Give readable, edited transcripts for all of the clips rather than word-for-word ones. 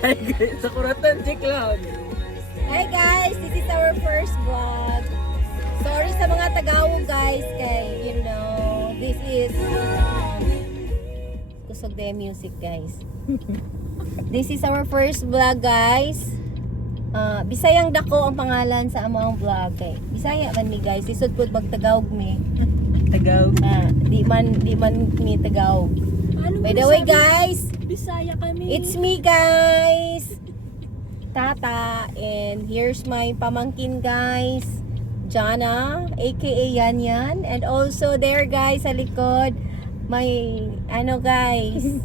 Hi guys, sa Kuratan, si Cloud. Hi guys, this is our first vlog. Sorry sa mga Tagalog guys, kay you know, this is kusog the music guys. This is our first vlog guys. Bisayang dako ang pangalan sa among vlog kay. Bisaya man mi guys, isod pud pag Tagalog mi. Tagaw. Di man mi Tagalog. By the way guys, Bisaya kami. it's me guys, Tata, and here's my pamangkin guys, Jana, aka Yan, and also there guys sa likod, my guys,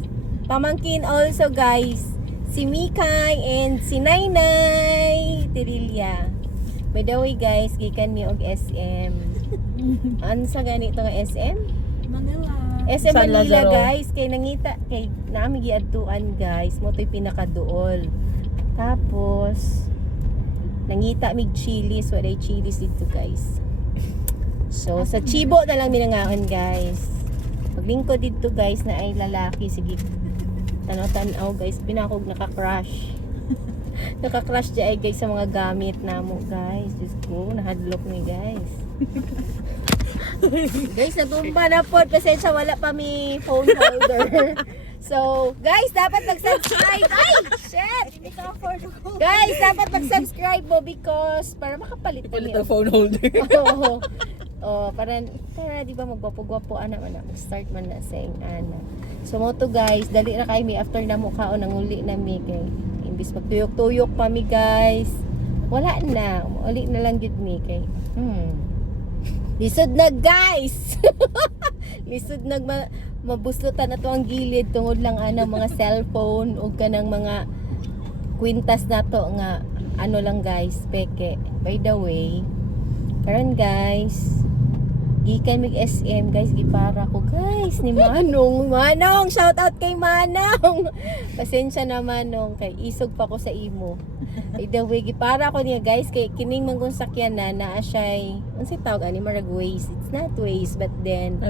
pamangkin also guys, si Mikay and si Nainay Tirilla. By the way guys, gikan mi og SM. Ano sa ganito nga SM? Manila. SM San Manila Lazaro. guys, kay nangita kay nami giadtuan guys, mo to'y pinakaduol. Tapos nangita mig chilies, walay chilies dito guys. So sa Chibo na lang minangaon guys. Paglingkod dito guys na ay lalaki, sige. Tanaw-tanaw guys, pinakog naka-crush. Naka-crush di ay guys sa mga gamit namo guys. Diyos ko, nahadlok ni guys. Guys, natumba na po. Pasensya, wala pa mi phone holder. So, guys, dapat mag-subscribe. Ay, shit! Hindi ka afford ko. Guys, dapat mag-subscribe mo because para makapalit Palit kami. ang phone holder. Oo. Oh, para di ba magwapo-gwapo ana man na. Start man na saying ana. So mo to guys, dali na kay mi after na mukhaon nang uli na mi kay imbis magtuyok-tuyok pa mi guys. Wala na, uli na lang gid mi kay. Lisod na guys. Lisod na mabuslutan na to ang gilid tungod lang ana mga cellphone o kanang mga kwintas na to nga ano lang guys, peke. By the way, karon guys, gikan mig SM guys, gipara ko guys ni Manong. Manong, shout out kay Manong. Pasensya na Manong, kay isog pa ko sa imo. By the way, gipara ko niya guys, kay kining mangkong sakyan na naa siya'y, unsay tawag ani marag ways. It's not ways, but then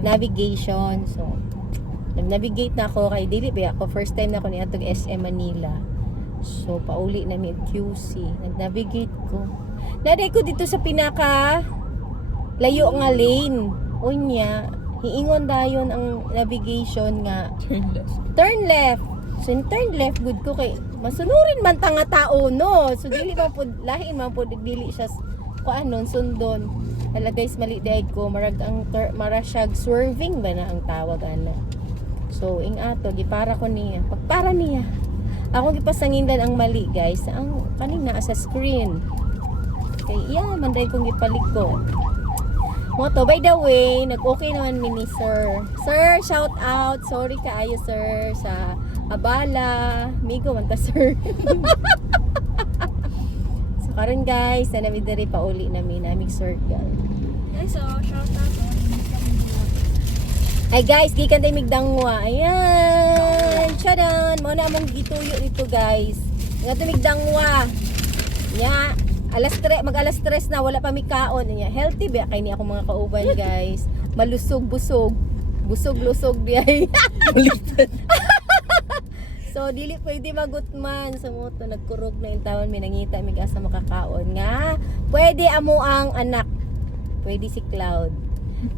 navigation. So nag-navigate na ako kay dili ba ako first time na ako ni atog SM Manila. So pauli na mi QC. Nag-navigate ko. Naday ko dito sa pinaka layo nga lane. Unya, hiingon dayon ang navigation nga Turn left. turn left. So in turn left good ko kay masunurin man tanga tao no. So dili man pud lahin man pud dili siya kuan nun sundon. Hala guys, mali daig ko marag ang marasyag swerving ba na ang tawag ana. So ing ato gipara ko niya. Pagpara niya, ako gipasangindan ang mali guys. Ang kanina sa screen. Kay iya manday kong gipalit ko. Moto, by the way, nag-okay naman mini sir. Sir, shout out. Sorry kaayo sir sa abala. Migo man ta sir. So karon guys, na nami diri pauli nami namig circle. Guys, so, shout out. Ay guys, gikan tay migdangwa. Ayan. Charan, mo na among gituyo dito guys. Nga migdangwa. Nya, mag-alas 3 na wala pa mi kaon niya. Healthy ba kay ni ako mga kauban guys. Malusog busog. Busog-lusog diay. So dili pwede magutman sa moto nagkurog na intawan mi nangita mi asa makakaon nga. Pwede amo ang anak. Pwede si Cloud.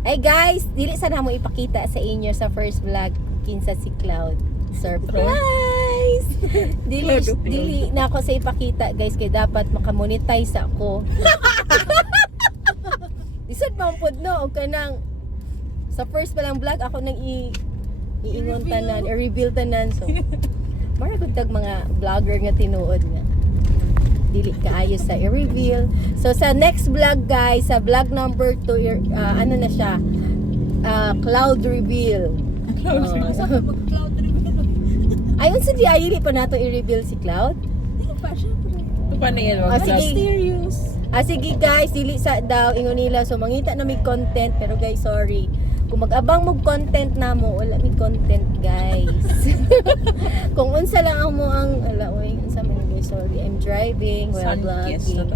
Ay guys, dili sana mo ipakita sa inyo sa first vlog kinsa si Cloud. Surprise! dili na ako sa ipakita guys kay dapat makamonetize ako. Lisod man pud no og kanang sa first pa lang vlog ako nang iingon tanan, i-reveal tanan so. Mara gud tag mga vlogger nga tinuod nga. Dili kaayo sa i-reveal. So sa next vlog guys, sa vlog number 2 ano na siya? Cloud reveal. Sa mag-cloud reveal. Ayun sa di ayili pa nato i-reveal si Cloud. Hindi pa, syempre. Ito pa na yan. Sige. Mysterious. Sige guys, dili sa daw ingon nila so mangita na may content pero guys sorry. Kung mag-abang mo content na mo, wala may content guys. Kung unsa lang mo ang ala oy, unsa man guys, sorry. I'm driving while vlogging.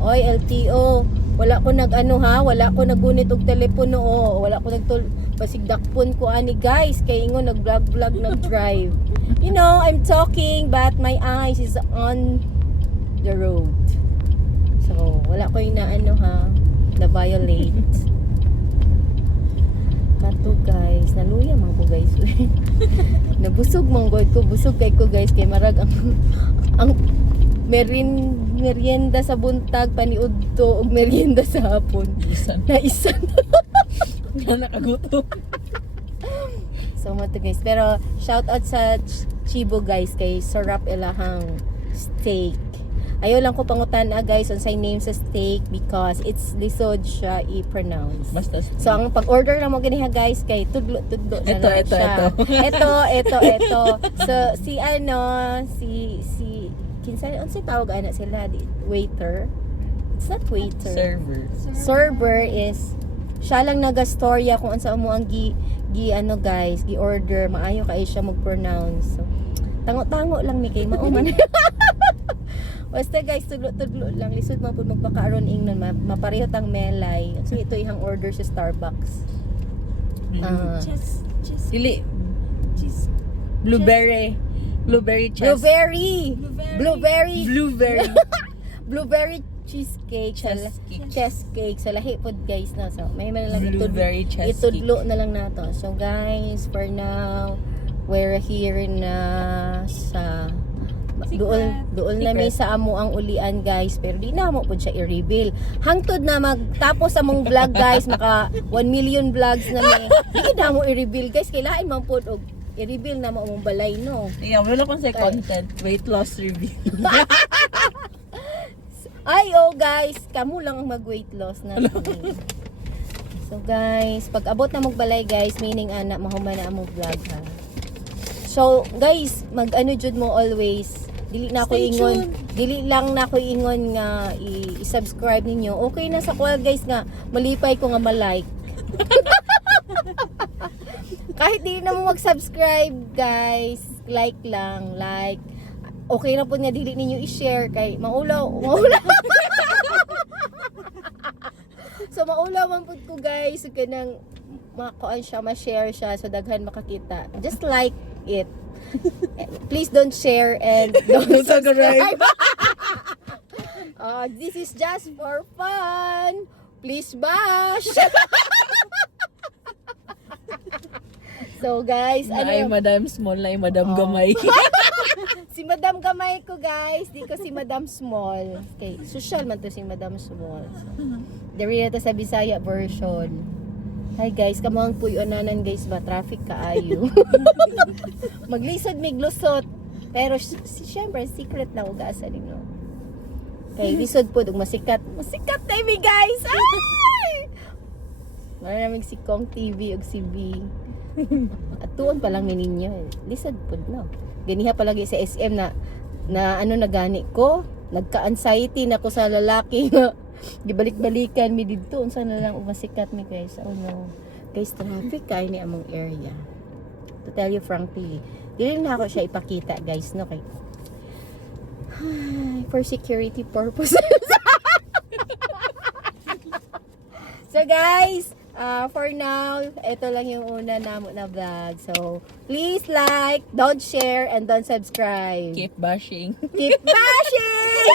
Oy LTO, wala ko wala ko nagunit og telepono wala ko nagtul pasigdakpon ko ani guys kay ingon nag-vlog nag-drive. You know, I'm talking but my eyes is on the road. So, wala ko yung na violate. Kato guys, naluya man ko guys. Nabusog man ko, busog kay ko guys kay marag ang merienda sa buntag paniud to og merienda sa hapon. Isan. Na isan. Nga nakagutom. So mo to guys. Pero shout out sa Chibo guys kay sarap ilahang steak. Ayaw lang ko pangutan guys on say name sa steak because it's lisod siya i-pronounce. Basta. So ang pag-order na mo ganiha guys kay tudlo na lang siya. Ito. So si kinsa unsay tawag ana sila waiter. It's not waiter. Server. Server is siya lang nagastorya kung unsa mo ang gi guys, gi-order, maayo kay siya mag-pronounce. So, tango-tango lang mi kay mao man. Basta guys, tudlo lang lisod man pud magpakaaron ingnon mapareho tang melay. So ito ihang order sa Starbucks. Cheese. Dili. Cheese. Blueberry chest. Blueberry cheesecake. Cheesecake. So lahi pod guys na. So may man lang Blueberry cheesecake. itudlo na lang nato. So guys, for now we're here na sa doon na mi sa amo ang ulian guys, pero di na mo pud siya i-reveal. Hangtod na magtapos among vlog guys, maka 1 million vlogs na mi. Di na mo i-reveal guys, kailain man pud og i-reveal na mo among balay no. Yeah, wala kong sa content. Weight loss review. Ay guys, kamo lang ang mag-weight loss na. So guys, pag abot na magbalay guys, meaning ana mahuman na among vlog ha. So guys, mag-ano jud mo always. Dili na ako Stay ingon. tuned. Dili lang na ako ingon nga i-subscribe ninyo. Okay na sa call guys nga malipay ko nga ma-like. Kahit di na mo mag-subscribe guys, like lang, like. Okay na po nga dili ninyo i-share kay maulaw. So maulaw man pud ko guys, so kanang makuan siya, ma-share siya so daghan makakita. Just like it. Please don't share and don't subscribe. This is just for fun. Please bash. So guys, Ay, Madam Small na Madam Oh. Gamay. Si Madam Gamay ko guys, di ko si Madam Small. Okay, social man to si Madam Small. So, dari na to sa Bisaya version. Hi guys, kamang puyonanan guys ba? Traffic kaayo. Maglisod mig lusot. Pero syempre secret na ugasa ninyo. Okay, lisod po ug masikat. Masikat na mi guys. Ay! Mara namig si Kong TV ug si V. At tuon pa lang ni ninyo. Lisod po no. Ganiha palagi sa SM na ano na gani ko. Nagka-anxiety na ko sa lalaki nga. Gibalik-balikan mi didto unsa na lang ug masikat mi guys. Oh no. Guys, traffic kay ni among area. To tell you frankly, dili na ako siya ipakita guys no kay for security purposes. So guys, for now, ito lang yung una namo na vlog. So, please like, don't share, and don't subscribe. Keep bashing. Keep bashing!